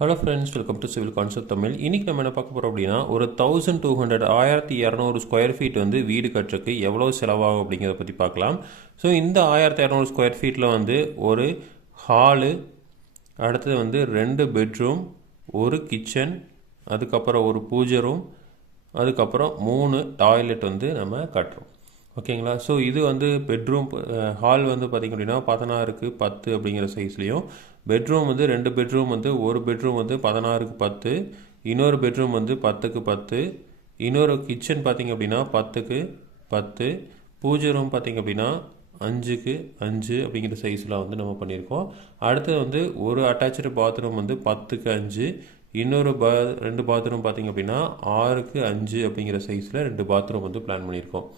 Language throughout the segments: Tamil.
Hello friends, welcome to civil concept Tamil. இன்றைக்கி நம்ம என்ன பார்க்க போகிறோம் அப்படின்னா, ஒரு 1200 1200 ஸ்கொயர் ஃபீட் வந்து வீடு கட்டுறதுக்கு எவ்வளோ செலவாகும் அப்படிங்கிறத பற்றி பார்க்கலாம். ஸோ இந்த 1200 ஸ்கொயர் ஃபீட்டில் வந்து ஒரு ஹாலு, அடுத்தது வந்து 2 பெட்ரூம், ஒரு கிச்சன், அதுக்கப்புறம் ஒரு பூஜை ரூம், அதுக்கப்புறம் 3 டாய்லெட் வந்து நம்ம கட்டுறோம். ஓகேங்களா? ஸோ இது வந்து பெட்ரூம் ஹால் வந்து பார்த்திங்க அப்படின்னா 16க்கு 10 அப்படிங்கிற சைஸ்லேயும், பெட்ரூம் வந்து 2 பெட்ரூம் வந்து ஒரு பெட்ரூம் வந்து 16க்கு 10, இன்னொரு பெட்ரூம் வந்து 10க்கு 10, இன்னொரு கிச்சன் பார்த்திங்க அப்படின்னா 10க்கு 10, பூஜை ரூம் பார்த்திங்க அப்படின்னா 5க்கு 5 அப்படிங்கிற சைஸில் வந்து நம்ம பண்ணியிருக்கோம். அடுத்தது வந்து ஒரு அட்டாச்சு பாத்ரூம் வந்து 10க்கு 5, இன்னொரு 2 பாத்ரூம் பார்த்திங்க அப்படின்னா 6க்கு 5 அப்படிங்கிற சைஸில் 2 பாத்ரூம் வந்து பிளான் பண்ணியிருக்கோம்.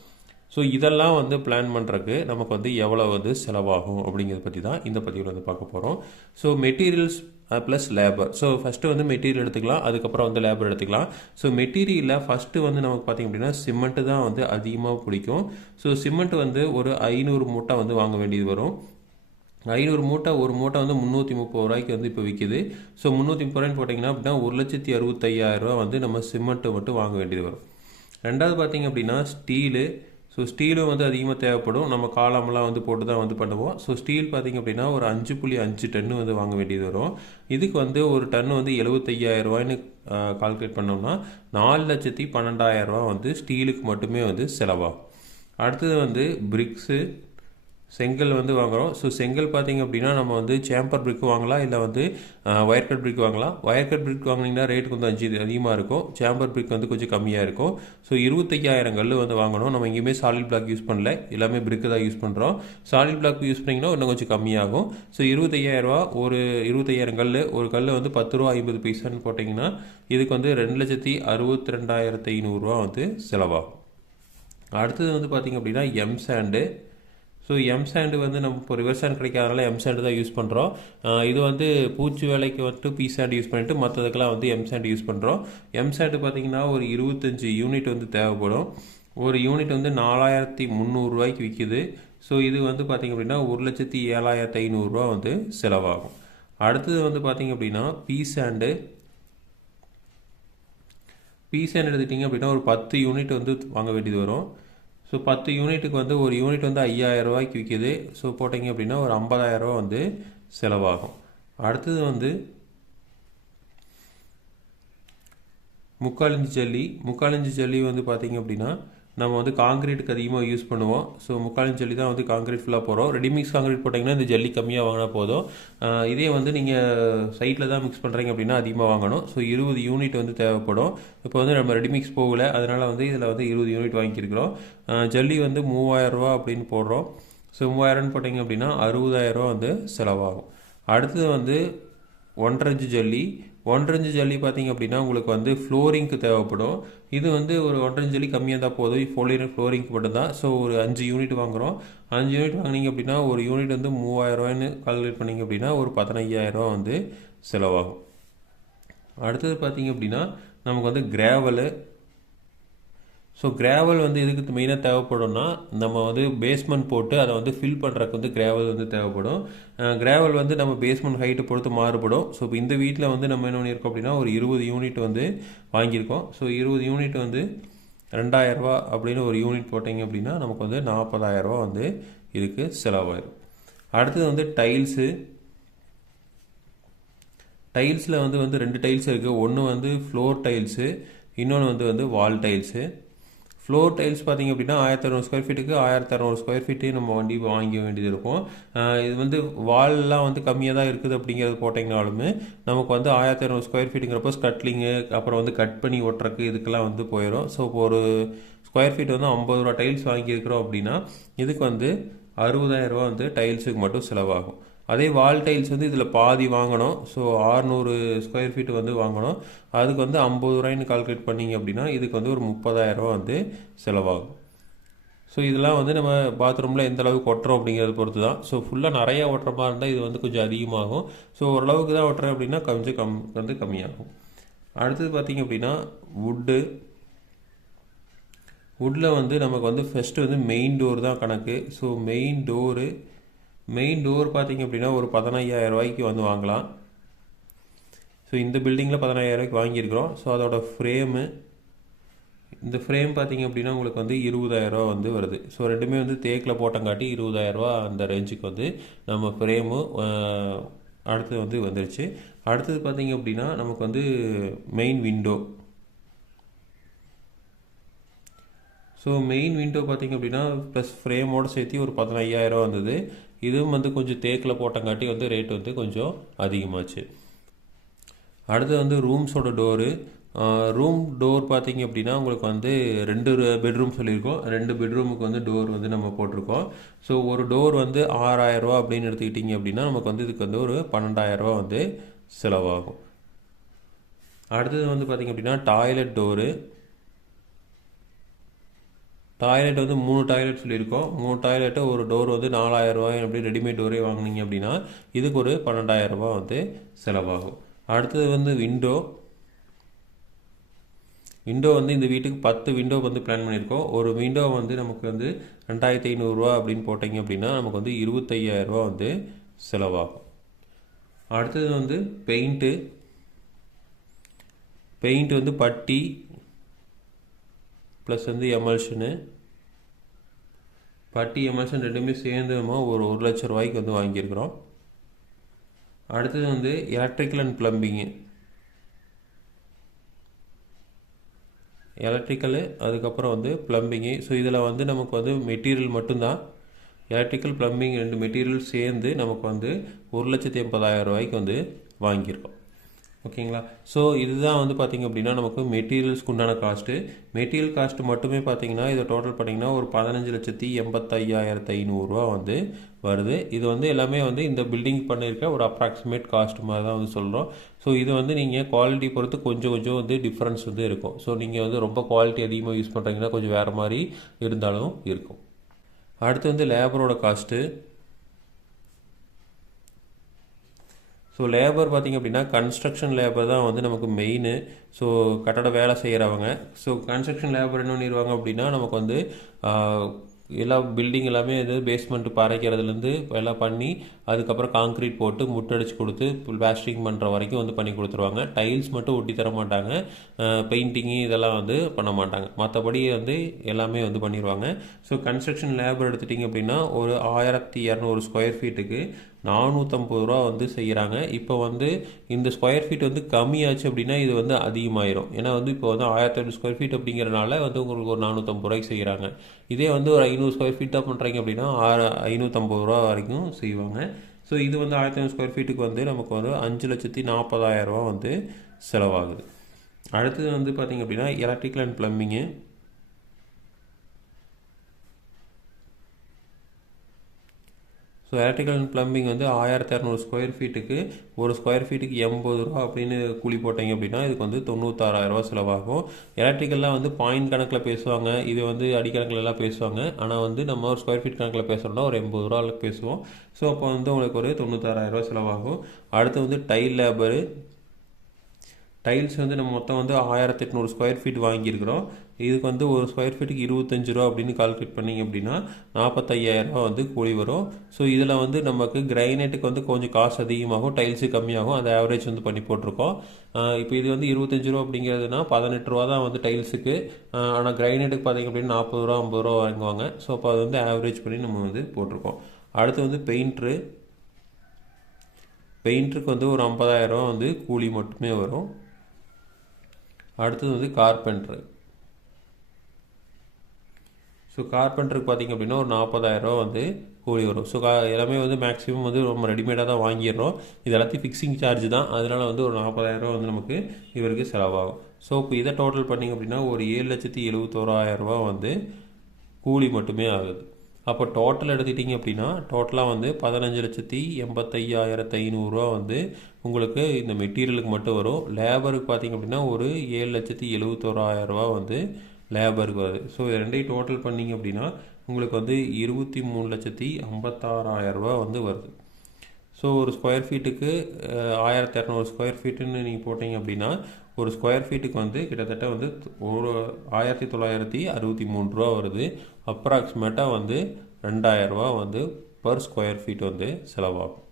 ஸோ இதெல்லாம் வந்து பிளான் பண்ணுறதுக்கு நமக்கு வந்து எவ்வளோ வந்து செலவாகும் அப்படிங்கிறத பற்றி தான் இந்த பதிவில் வந்து பார்க்க போகிறோம். So materials plus labour. So first வந்து மெட்டீரியல் எடுத்துக்கலாம், அதுக்கப்புறம் வந்து லேபர் எடுத்துக்கலாம். ஸோ மெட்டீரியலில் ஃபஸ்ட்டு வந்து நமக்கு பார்த்திங்க அப்படின்னா சிமெண்ட்டு தான் வந்து அதிகமாக பிடிக்கும். ஸோ சிமெண்ட் வந்து ஒரு 500 மூட்டை வந்து வாங்க வேண்டியது வரும். 500 மூட்டை, ஒரு மூட்டை வந்து 330 ரூபாய்க்கு வந்து இப்போ விற்கிது. ஸோ 330 ரூபாய்ன்னு போட்டிங்கன்னா அப்படின்னா 1,65,000 வந்து நம்ம சிமெண்ட்டு மட்டும் வாங்க வேண்டியது வரும். ரெண்டாவது பார்த்திங்க அப்படின்னா ஸ்டீலு. ஸோ ஸ்டீலும் வந்து அதிகமாக தேவைப்படும். நம்ம காலமெல்லாம் வந்து போட்டு தான் வந்து பண்ணுவோம். ஸோ ஸ்டீல் பார்த்திங்க அப்படின்னா ஒரு 5.5 டன்னு வந்து வாங்க வேண்டியது வரும். இதுக்கு வந்து ஒரு டன்னு வந்து 75,000 ரூபாய்ன்னு கால்குலேட் பண்ணோம்னா 4,12,000 வந்து ஸ்டீலுக்கு மட்டுமே வந்து செலவாகும். அடுத்தது வந்து பிரிக்ஸு, செங்கல் வந்து வாங்குகிறோம். ஸோ செங்கல் பார்த்திங்க அப்படின்னா நம்ம வந்து சேம்பர் பிரிக் வாங்கலாம், இல்லை வந்து ஒயர் கட் பிரிக் வாங்கலாம். ஒயர் கட் பிரிக் வாங்கினீங்கன்னா ரேட் கொஞ்சம் அதிகமாக இருக்கும், சேம்பர் பிரிக் வந்து கொஞ்சம் கம்மியாக இருக்கும். ஸோ 25,000 கல் வந்து வாங்கணும். நம்ம எங்கேயுமே சாலிட் பிளாக் யூஸ் பண்ணல, எல்லாமே பிரிக்கு தான் யூஸ் பண்ணுறோம். சாலிட் பிளாக் யூஸ் பண்ணிங்கன்னா இன்னும் கொஞ்சம் கம்மியாகும். ஸோ 25,000 ஒரு 25,000 கல், ஒரு கல் வந்து 10 ரூபா 50 பைசான்னு போட்டிங்கன்னா இதுக்கு வந்து 2,62,500 வந்து செலவாகும். அடுத்தது வந்து பார்த்திங்க அப்படின்னா M sand. So M sand வந்து நம்ம இப்போ ரிவர்ஸ் சாண்ட் கிடைக்காதனால எம் சாண்டு தான் யூஸ் பண்ணுறோம். இது வந்து பூச்சி வேலைக்கு வந்துட்டு பி சாண்டு யூஸ் பண்ணிவிட்டு மற்றதுக்கெல்லாம் வந்து எம் சாண்டு யூஸ் பண்ணுறோம். எம் சாண்டு பார்த்திங்கன்னா ஒரு 25 யூனிட் வந்து தேவைப்படும். ஒரு யூனிட் வந்து 4,300 ரூபாய்க்கு விற்கிது. ஸோ இது வந்து பார்த்திங்க அப்படின்னா 1,07,500 வந்து செலவாகும். அடுத்தது வந்து பார்த்திங்க அப்படின்னா பி சாண்டு. பி சாண்ட் எடுத்துட்டிங்க அப்படின்னா ஒரு 10 யூனிட் வந்து வாங்க வேண்டியது வரும். ஸோ 10 யூனிட்டுக்கு வந்து ஒரு யூனிட் வந்து 5,000 ரூபாய்க்கு விற்கிது. ஸோ போட்டிங்க அப்படின்னா ஒரு 50,000 ரூபா வந்து செலவாகும். அடுத்தது வந்து முக்காலிஞ்சி ஜல்லி. முக்காலிஞ்சி ஜல்லி வந்து பார்த்திங்க அப்படின்னா நம்ம வந்து காங்கிரீட்டுக்கு அதிகமாக யூஸ் பண்ணுவோம். ஸோ முக்காலிஞ்சி ஜல்லி தான் வந்து காங்கிரீட் ஃபுல்லாக போகிறோம். ரெடிமிக்ஸ் காங்கிரீட் போட்டிங்கன்னா இந்த ஜல்லி கம்மியாக வாங்கினா போதும். இதே வந்து நீங்கள் சைட்டில் தான் மிக்ஸ் பண்ணுறீங்க அப்படின்னா அதிகமாக வாங்கணும். ஸோ 20 யூனிட் வந்து தேவைப்படும். இப்போ வந்து நம்ம ரெடிமிக்ஸ் போகல, அதனால் வந்து இதில் வந்து 20 யூனிட் வாங்கியிருக்கிறோம். ஜல்லி வந்து 3,000 ரூபா அப்படின்னு போடுறோம். ஸோ 3,000 போட்டிங்க அப்படின்னா 60,000 ரூபா வந்து செலவாகும். அடுத்தது வந்து 1.5 இன்ச் ஜல்லி. 1.5 இன்ச் ஜல்லி பார்த்திங்க அப்படின்னா உங்களுக்கு வந்து ஃப்ளோரிங்க்கு தேவைப்படும். இது வந்து ஒரு 1.5 இன்ச் ஜல்லி கம்மியாக தான் போதும், ஃப்ளோரிங்க்கு மட்டும் தான். ஸோ ஒரு 5 யூனிட் வாங்குகிறோம். 5 யூனிட் வாங்கினீங்க அப்படின்னா ஒரு யூனிட் வந்து 3,000 ரூபாய்ன்னு கால்குலேட் பண்ணிங்க அப்படின்னா ஒரு 15,000 ரூபா வந்து செலவாகும். அடுத்தது பார்த்திங்க அப்படின்னா நமக்கு வந்து கிராவலு. ஸோ கிராவல் வந்து எதுக்கு மெயினாக தேவைப்படும்னா நம்ம வந்து பேஸ்மெண்ட் போட்டு அதை வந்து ஃபில் பண்ணுறதுக்கு வந்து கிராவல் வந்து தேவைப்படும். கிராவல் வந்து நம்ம பேஸ்மெண்ட் ஹைட்டை பொறுத்து மாறுபடும். ஸோ இப்போ இந்த வீட்டில் வந்து நம்ம என்ன பண்ணியிருக்கோம் அப்படின்னா ஒரு 20 யூனிட் வந்து வாங்கியிருக்கோம். ஸோ 20 யூனிட் வந்து 2,000 ரூபா அப்படின்னு ஒரு யூனிட் போட்டிங்க அப்படின்னா நமக்கு வந்து 40,000 ரூபா வந்து இதுக்கு செலவாயிடும். அடுத்தது வந்து டைல்ஸு. டைல்ஸில் வந்து 2 டைல்ஸ் இருக்குது. ஒன்று வந்து ஃப்ளோர் டைல்ஸு, இன்னொன்று வந்து வால் டைல்ஸு. ஃப்ளோர் டைல்ஸ் பார்த்திங்க அப்படின்னா 1,600 ஸ்கொயர் ஃபீட்டுக்கு 1,600 ஸ்கொயர் ஃபீட்டு நம்ம வண்டி வாங்க வேண்டியது இருக்கும். இது வந்து வால்லாம் வந்து கம்மியாக தான் இருக்குது அப்படிங்கிறது போட்டிங்கனாலுமே நமக்கு வந்து 1,600 ஸ்கொயர் ஃபீட்டுங்கிறப்போ ஸ்கட்லிங்கு, அப்புறம் வந்து கட் பண்ணி ஒட்டுறக்கு இதுக்கெல்லாம் வந்து போயிடும். ஸோ இப்போ ஒரு ஸ்கொயர் ஃபீட் வந்து 50 ரூபா டைல்ஸ் வாங்கியிருக்கிறோம் அப்படின்னா இதுக்கு வந்து 60,000 ரூபா வந்து டைல்ஸுக்கு மட்டும் செலவாகும். அதே வால் டைல்ஸ் வந்து இதில் பாதி வாங்கணும். ஸோ 600 ஸ்கொயர் ஃபீட் வந்து வாங்கணும். அதுக்கு வந்து 50 ரூபாய்ன்னு கால்குலேட் பண்ணிங்க அப்படின்னா இதுக்கு வந்து ஒரு 30,000 ரூபா வந்து செலவாகும். ஸோ இதெல்லாம் வந்து நம்ம பாத்ரூமில் எந்த அளவுக்கு ஒட்டுறோம் அப்படிங்கிறத பொறுத்து தான். ஸோ ஃபுல்லாக நிறையா ஒட்டுற மாதிரி இருந்தால் இது வந்து கொஞ்சம் அதிகமாகும். ஸோ ஓரளவுக்கு தான் ஒட்டுறேன் அப்படின்னா கொஞ்சம் வந்து கம்மியாகும். அடுத்தது பார்த்திங்க அப்படின்னா வுட்டில் வந்து நமக்கு வந்து ஃபஸ்ட்டு வந்து மெயின் டோர் தான் கணக்கு. ஸோ மெயின் டோர் பார்த்திங்க அப்படின்னா ஒரு 15,000 ரூபாய்க்கு வந்து வாங்கலாம். ஸோ இந்த பில்டிங்கில் 15,000 வாங்கியிருக்கிறோம். ஸோ அதோட ஃப்ரேமு, இந்த ஃப்ரேம் பார்த்திங்க அப்படின்னா உங்களுக்கு வந்து 20,000 வந்து வருது. ஸோ ரெண்டுமே வந்து தேக்கில் போட்டங்காட்டி 20,000 அந்த ரேஞ்சுக்கு வந்து நம்ம ஃப்ரேமு அடுத்தது வந்து வந்துருச்சு. அடுத்தது பார்த்திங்க அப்படின்னா நமக்கு வந்து main window. So main window பார்த்திங்க அப்படின்னா ப்ளஸ் ஃப்ரேமோடு சேர்த்து ஒரு 15,000 வந்தது. இதுவும் வந்து கொஞ்சம் தேக்கில் போட்டங்காட்டி வந்து ரேட் வந்து கொஞ்சம் அதிகமாச்சு. அடுத்து வந்து ரூம்ஸோட டோரு. ரூம் டோர் பார்த்திங்க அப்படின்னா உங்களுக்கு வந்து 2 பெட்ரூம் சொல்லியிருக்கோம். 2 பெட்ரூமுக்கு வந்து டோர் வந்து நம்ம போட்டிருக்கோம். ஸோ ஒரு டோர் வந்து 6,000 அப்படின்னு எடுத்துக்கிட்டிங்க அப்படின்னா நமக்கு வந்து இதுக்கு வந்து ஒரு 12,000 வந்து செலவாகும். அடுத்தது வந்து பார்த்திங்க அப்படின்னா டாய்லெட் டோரு. டாய்லெட் வந்து 3 டாய்லெட் சொல்லியிருக்கோம். 3 டாய்லெட்டு ஒரு டோர் வந்து 4,000 அப்படி ரெடிமேட் டோரே வாங்கினீங்க அப்படின்னா இதுக்கு ஒரு 12,000 வந்து செலவாகும். அடுத்தது வந்து விண்டோ. விண்டோ வந்து இந்த வீட்டுக்கு 10 விண்டோ வந்து பிளான் பண்ணியிருக்கோம். ஒரு விண்டோ வந்து நமக்கு வந்து 2,500 அப்படின்னு போட்டிங்க அப்படின்னா நமக்கு வந்து 25,000 வந்து செலவாகும். அடுத்தது வந்து பெயிண்ட்டு. பெயிண்ட் வந்து பட்டி ப்ளஸ் வந்து எமல்ஷனு. பட்டி எமல்ஷன் ரெண்டுமே சேர்ந்து நம்ம ஒரு 1,00,000 ரூபாய்க்கு வந்து வாங்கியிருக்கிறோம். அடுத்தது வந்து எலக்ட்ரிக்கல் அண்ட் பிளம்பிங்கு. எலக்ட்ரிக்கலு அதுக்கப்புறம் வந்து பிளம்பிங்கு. ஸோ இதில் வந்து நமக்கு வந்து மெட்டீரியல் மட்டும்தான், எலக்ட்ரிக்கல் பிளம்பிங் 2 மெட்டீரியல் சேர்ந்து நமக்கு வந்து 1,80,000 ரூபாய்க்கு வந்து வாங்கியிருக்கோம். ஓகேங்களா? ஸோ இதுதான் வந்து பார்த்திங்க அப்படின்னா நமக்கு மெட்டீரியல்ஸ்க்கு உண்டான காஸ்ட்டு. மெட்டீரியல் காஸ்ட்டு மட்டுமே பார்த்திங்கன்னா இதை டோட்டல் பண்ணிங்கன்னா ஒரு 15,85,500 வந்து வருது. இது வந்து எல்லாமே வந்து இந்த பில்டிங் பண்ணியிருக்க ஒரு அப்ராக்சிமேட் காஸ்ட் மாதிரி தான் வந்து சொல்கிறோம். ஸோ இது வந்து நீங்கள் குவாலிட்டி பொறுத்து கொஞ்சம் வந்து டிஃப்ரென்ஸ் வந்து இருக்கும். ஸோ நீங்கள் வந்து ரொம்ப குவாலிட்டி அதிகமாக யூஸ் பண்ணுறீங்கன்னா கொஞ்சம் வேறு மாதிரி இருந்தாலும் இருக்கும். அடுத்து வந்து லேபரோட காஸ்ட்டு. ஸோ லேபர் பார்த்திங்க அப்படின்னா கன்ஸ்ட்ரக்ஷன் லேபர் தான் வந்து நமக்கு மெயின். ஸோ கட்டட வேலை செய்கிறவங்க. ஸோ கன்ஸ்ட்ரக்ஷன் லேபர் என்ன பண்ணிடுவாங்க அப்படின்னா நமக்கு வந்து எல்லா பில்டிங் எல்லாமே இது பேஸ்மெண்ட்டு பறைக்கிறதுலேருந்து எல்லாம் பண்ணி அதுக்கப்புறம் காங்க்ரீட் போட்டு முட்டடிச்சு கொடுத்து பிளாஸ்டிங் பண்ணுற வரைக்கும் வந்து பண்ணி கொடுத்துருவாங்க. டைல்ஸ் மட்டும் ஒட்டி தர மாட்டாங்க. பெயிண்டிங்கு இதெல்லாம் வந்து பண்ண மாட்டாங்க. மற்றபடி வந்து எல்லாமே வந்து பண்ணிடுவாங்க. ஸோ கன்ஸ்ட்ரக்ஷன் லேபர் எடுத்துட்டிங்க அப்படின்னா ஒரு 1,200 ஸ்கொயர் ஃபீட்டுக்கு 450 ரூபா வந்து செய்கிறாங்க. இப்போ வந்து இந்த ஸ்கொயர் ஃபீட் வந்து கம்மியாச்சு அப்படின்னா இது வந்து அதிகமாயிரும். ஏன்னா வந்து இப்போ வந்து 1,200 ஸ்கொயர் ஃபீட் அப்படிங்கிறனால வந்து உங்களுக்கு ஒரு 450 ரூபாய்க்கு செய்கிறாங்க. இதே வந்து ஒரு 500 ஸ்கொயர் ஃபீட் தான் பண்ணுறீங்க அப்படின்னா 550 ரூபா வரைக்கும் செய்வாங்க. ஸோ இது வந்து 1,500 ஸ்கொயர் ஃபீட்டுக்கு வந்து நமக்கு வந்து 5,40,000 ரூபா வந்து செலவாகுது. அடுத்தது வந்து பார்த்திங்க அப்படின்னா electrical and plumbing. So electrical and plumbing வந்து 1,200 ஸ்கொயர் ஃபீட்டுக்கு ஒரு ஸ்கொயர் ஃபீட்டுக்கு 80 ரூபா அப்படின்னு கூலி போட்டிங்க அப்படின்னா இதுக்கு வந்து 96,000 ரூபா செலவாகும். எலக்ட்ரிக்கல்லாம் வந்து பாயிண்ட் கணக்கில் பேசுவாங்க, இது வந்து அடிக்கணக்கிலலாம் பேசுவாங்க. ஆனால் வந்து நம்ம ஒரு ஸ்கொயர் ஃபீட் கணக்கில் பேசுகிறோம்னா ஒரு 80 ரூபாவுக்கு பேசுவோம். ஸோ அப்போ வந்து உங்களுக்கு ஒரு 96,000 ரூபா செலவாகும். அடுத்து வந்து டைல் லேபரு. டைல்ஸ் வந்து நம்ம மொத்தம் வந்து 1,800 ஸ்கொயர் ஃபீட் வாங்கியிருக்கிறோம். இதுக்கு வந்து ஒரு ஸ்கொயர் ஃபீட்டுக்கு 25 ரூபா அப்படின்னு கால்குலேட் பண்ணிங்க அப்படின்னா 45,000 ரூபா வந்து கூலி வரும். ஸோ இதில் வந்து நமக்கு கிரைனைட்டுக்கு வந்து கொஞ்சம் காசு அதிகமாகும், டைல்ஸு கம்மியாகும். அந்த ஆவரேஜ் வந்து பண்ணி போட்டிருக்கோம். இப்போ இது வந்து 25 ரூபா அப்படிங்கிறதுனா 18 ரூபா தான் வந்து டைல்ஸுக்கு. ஆனால் கிரைனைட்டுக்கு பார்த்திங்க அப்படின்னா 40 ரூபா 50 ரூபா வாங்குவாங்க. ஸோ அப்போ அது வந்து ஆவரேஜ் பண்ணி நம்ம வந்து போட்டிருக்கோம். அடுத்து வந்து பெயிண்ட்ரு. பெயிண்ட்ருக்கு வந்து ஒரு 50,000 ரூபா வந்து கூலி மட்டுமே வரும். அடுத்தது வந்து கார்பெண்டரு. ஸோ கார்பெண்டருக்கு பார்த்திங்க அப்படின்னா ஒரு 40,000 ரூபா வந்து கூலி வரும். ஸோ எல்லாமே வந்து மேக்ஸிமம் வந்து நம்ம ரெடிமேடாக தான் வாங்கிடுறோம். இது எல்லாத்தையும் ஃபிக்ஸிங் சார்ஜ் தான். அதனால் வந்து ஒரு 40,000 ரூபா வந்து நமக்கு இவருக்கு செலவாகும். ஸோ இப்போ இதை டோட்டல் பண்ணிங்க அப்படின்னா ஒரு 7,71,000 ரூபா வந்து கூலி மட்டுமே ஆகுது. அப்போ டோட்டல் எடுத்துக்கிட்டிங்க அப்படின்னா டோட்டலாக வந்து 15,85,500 ரூபா வந்து உங்களுக்கு இந்த மெட்டீரியலுக்கு மட்டும் வரும். லேபருக்கு பார்த்திங்க அப்படின்னா ஒரு 7,71,000 ரூபா வந்து லேபருக்கு வருது. ஸோ இது ரெண்டையும் டோட்டல் பண்ணிங்க அப்படின்னா உங்களுக்கு வந்து 23,56,000 ரூபா வந்து வருது. ஸோ ஒரு ஸ்கொயர் ஃபீட்டுக்கு 1,200 ஸ்கொயர் ஃபீட்டுன்னு நீங்கள் போட்டிங்க அப்படின்னா ஒரு ஸ்கொயர் ஃபீட்டுக்கு வந்து கிட்டத்தட்ட வந்து ஒரு 1,963 ரூபா வருது. அப்ராக்சிமேட்டாக வந்து 2,000 ரூபா வந்து பர் ஸ்கொயர் ஃபீட் வந்து செலவாகும்.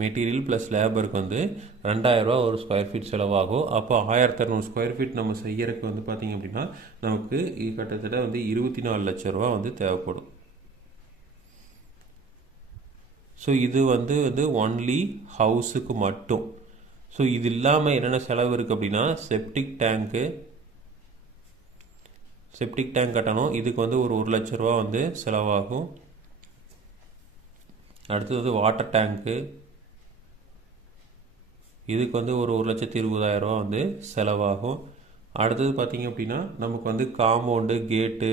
மெட்டீரியல் ப்ளஸ் லேபருக்கு வந்து 2000 ரூபா ஒரு ஸ்கொயர் ஃபீட் செலவாகும். அப்போ 1600 ஸ்கொயர் ஃபீட் நம்ம செய்யறதுக்கு வந்து பார்த்திங்க அப்படின்னா நமக்கு கிட்டத்தட்ட வந்து 24 லட்சம் ரூபா வந்து தேவைப்படும். ஸோ இது வந்து ஒன்லி ஹவுஸுக்கு மட்டும். ஸோ இது இல்லாமல் என்னென்ன செலவு இருக்குது அப்படின்னா செப்டிக் டேங்க் கட்டணும். இதுக்கு வந்து ஒரு 1 லட்ச ரூபா வந்து செலவாகும். அடுத்தது வந்து வாட்டர் டேங்க்கு, இதுக்கு வந்து ஒரு 1,20,000 ரூபா வந்து செலவாகும். அடுத்தது பார்த்திங்க அப்படின்னா நமக்கு வந்து காம்பவுண்டு, கேட்டு,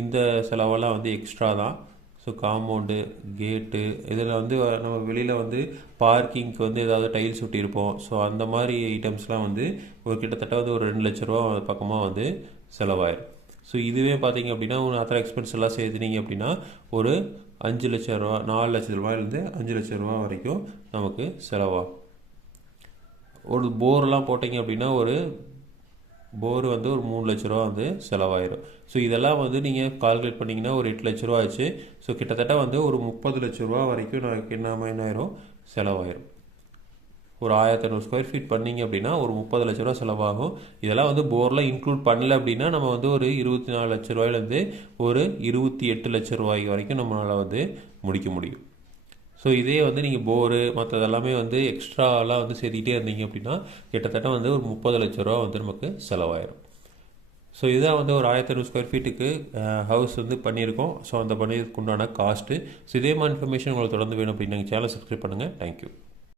இந்த செலவெல்லாம் வந்து எக்ஸ்ட்ரா தான். ஸோ காம்பவுண்டு, கேட்டு, இதில் வந்து நம்ம வெளியில் வந்து பார்க்கிங்க்கு வந்து ஏதாவது டைல்ஸ் ஒட்டியிருப்போம். ஸோ அந்த மாதிரி ஐட்டம்ஸ்லாம் வந்து ஒரு கிட்டத்தட்ட வந்து ஒரு 2 லட்ச ரூபா பக்கமாக வந்து செலவாயிடும். ஸோ இதுவே பார்த்திங்க அப்படின்னா ஒரு அதர் எக்ஸ்பென்ஸ் எல்லாம் சேர்த்துனீங்க அப்படின்னா ஒரு 5 லட்ச ரூபா, 4 லட்ச ரூபாயிலேருந்து 5 லட்ச ரூபா வரைக்கும் நமக்கு செலவாகும். ஒரு போர்லாம் போட்டிங்க அப்படின்னா ஒரு போர் வந்து ஒரு 3 லட்ச ரூபா வந்து செலவாயிடும். ஸோ இதெல்லாம் வந்து நீங்கள் கால்குலேட் பண்ணிங்கன்னா ஒரு 8 லட்ச ரூபா ஆச்சு. ஸோ கிட்டத்தட்ட வந்து ஒரு 30 லட்ச ரூபா வரைக்கும் நமக்கு என்ன ஆயிரும், செலவாயிரும். ஒரு 1500 ஸ்கொயர் ஃபீட் பண்ணிங்க அப்படின்னா ஒரு 30 லட்ச ரூபா செலவாகும். இதெல்லாம் வந்து போர்லாம் இன்க்ளூட் பண்ணல அப்படின்னா நம்ம வந்து ஒரு 24 லட்ச ரூபாயிலேருந்து ஒரு 28 லட்ச ரூபாய் வரைக்கும் நம்மளால் வந்து முடிக்க முடியும். ஸோ இதே வந்து நீங்கள் போரு மற்றதெல்லாமே வந்து எக்ஸ்ட்ராலாம் வந்து சேர்த்திக்கிட்டே இருந்தீங்க அப்படின்னா கிட்டத்தட்ட வந்து ஒரு 30 லட்ச ரூபா வந்து நமக்கு செலவாயிரும். ஸோ இதுதான் வந்து ஒரு 1500 ஸ்கொயர் ஃபீட்டுக்கு ஹவுஸ் வந்து பண்ணியிருக்கோம். ஸோ அந்த பண்ணியிருக்குண்டான காஸ்ட்டு. ஸோ இதே மாதிரி இன்ஃபர்மேஷன் உங்களுக்கு தொடர்ந்து வேணும் அப்படின்னு நீங்கள் சேனல் சப்ஸ்கிரைப் பண்ணுங்கள். தேங்க்யூ.